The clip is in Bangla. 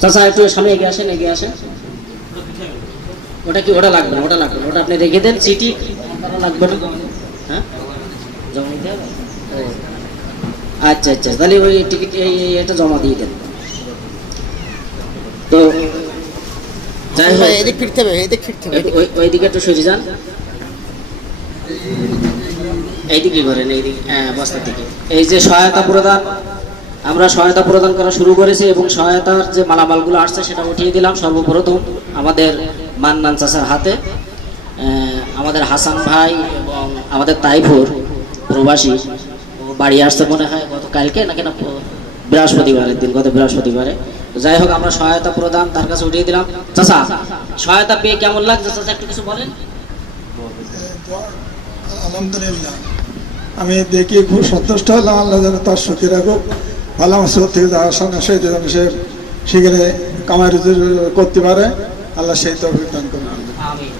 চাচা একটু সামনে এগিয়ে আসেন, এগিয়ে আসেন। ওটা কি, ওটা লাগবে না, ওটা লাগবে না, ওটা আপনি রেখে দেন। চিঠি লাগবে না, হ্যাঁ জমা দিতে হবে। আচ্ছা আচ্ছা, তাহলে ওই টিকিট এটা জমা দিয়ে দেন। তো যাই হোক, এদিক ফিরতে হবে, এদিক ফিরতে হবে। ওইদিকে একটু সরে যান, এইদিকে করেন, এইদিকে, হ্যাঁ বস্তার দিকে। এই যে সহায়তা প্রদান, আমরা সহায়তা প্রদান করা শুরু করেছি এবং সহায়তার যে মালামালগুলো আসছে সেটা উঠিয়ে দিলাম সর্বপ্রথম আমাদের মান্নান চাচার হাতে। আমাদের হাসান ভাই এবং আমাদের তাইফুর প্রবাসী, ও বাড়ি আসতে মনে হয় গতকালকে নাকি না বৃহস্পতিবারের দিন, গত বৃহস্পতিবারে। যাই হোক, আমরা সহায়তা প্রদান তার কাছে উঠিয়ে দিলাম। চাচা, সহায়তা পেয়ে কেমন লাগছে চাচা, একটু কিছু বলেন। আলহামদুলিল্লাহ, আমি দেখি খুব সন্তুষ্ট হলাম। আল্লাহ যেন তার সুখী রাখুক, ভালো আমার থেকে যাওয়ার সামনে সেই যেন সে সেখানে কামাই রুজি করতে পারে, আল্লাহ সেই তৌফিক দান করুন। আমিন।